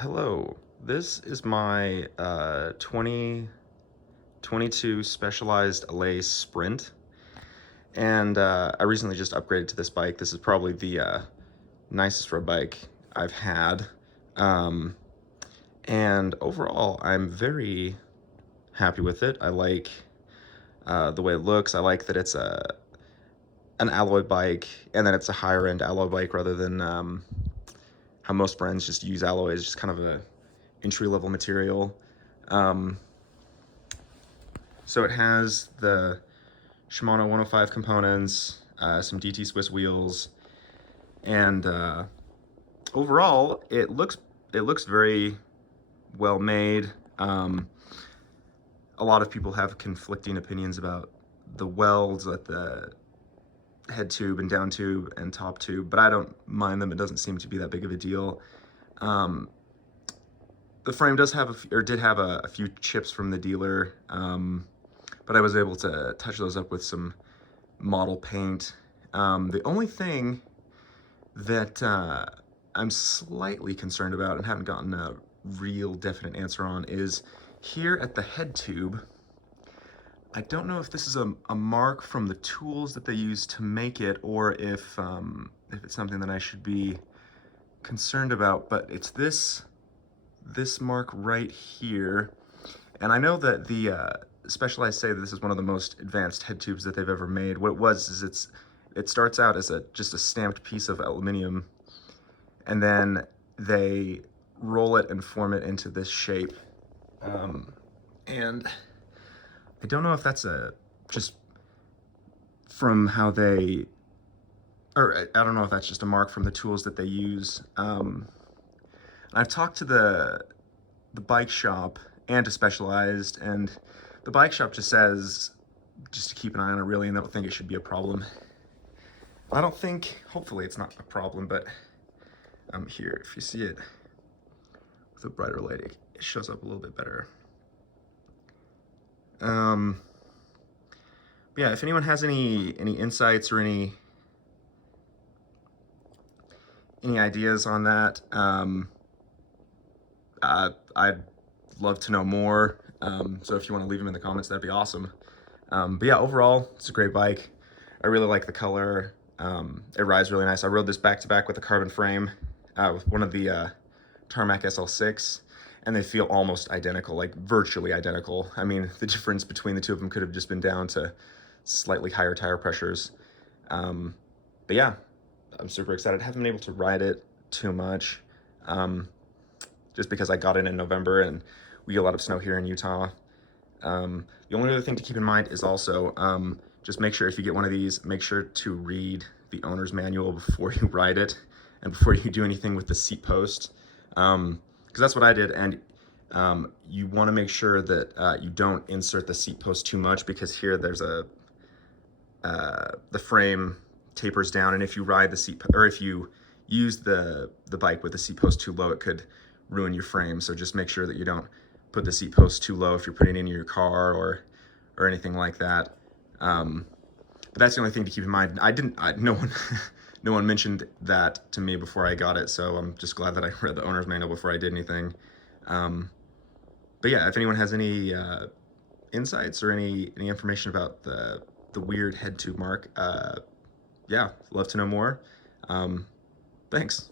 Hello, this is my 2022 Specialized Allez Sprint, and I recently just upgraded to this bike. This is probably the nicest road bike I've had, um, and overall I'm very happy with it. I like the way it looks. I like that it's an alloy bike, and that it's a higher end alloy bike rather than how most brands just use alloy as just kind of a entry-level material. Um, so it has the Shimano 105 components, some DT Swiss wheels, and overall it looks very well made. A lot of people have conflicting opinions about the welds at the head tube and down tube and top tube, but I don't mind them. It doesn't seem to be that big of a deal. The frame does have did have a few chips from the dealer, but I was able to touch those up with some model paint. The only thing that I'm slightly concerned about and haven't gotten a real definite answer on is here at the head tube. I don't know if this is a mark from the tools that they use to make it, or if it's something that I should be concerned about, but it's this mark right here. And I know that the Specialized say that this is one of the most advanced head tubes that they've ever made. What it was is it starts out as just a stamped piece of aluminum, and then they roll it and form it into this shape. And I don't know if that's just from how they, or I don't know if that's just a mark from the tools that they use. I've talked to the bike shop and to Specialized, and the bike shop just says just to keep an eye on it really, and they don't think it should be a problem. I don't think, hopefully it's not a problem, but here, if you see it with a brighter light, it shows up a little bit better. Yeah, if anyone has any insights or any ideas on that, I'd love to know more. So if you want to leave them in the comments, that'd be awesome. But yeah, overall, it's a great bike. I really like the color. It rides really nice. I rode this back to back with a carbon frame with one of the Tarmac SL6, and they feel almost identical, like virtually identical. I mean, the difference between the two of them could have just been down to slightly higher tire pressures. But yeah, I'm super excited. I haven't been able to ride it too much, just because I got it in November and we get a lot of snow here in Utah. The only other thing to keep in mind is also, just make sure if you get one of these, make sure to read the owner's manual before you ride it and before you do anything with the seat post. Because that's what I did, and you want to make sure that you don't insert the seat post too much, because here there's the frame tapers down, and if you ride the seat, or if you use the bike with the seat post too low, it could ruin your frame. So just make sure that you don't put the seat post too low if you're putting it in your car or anything like that. But that's the only thing to keep in mind. No one no one mentioned that to me before I got it, so I'm just glad that I read the owner's manual before I did anything. But yeah, if anyone has any insights or any information about the weird head tube mark, yeah, love to know more. Thanks.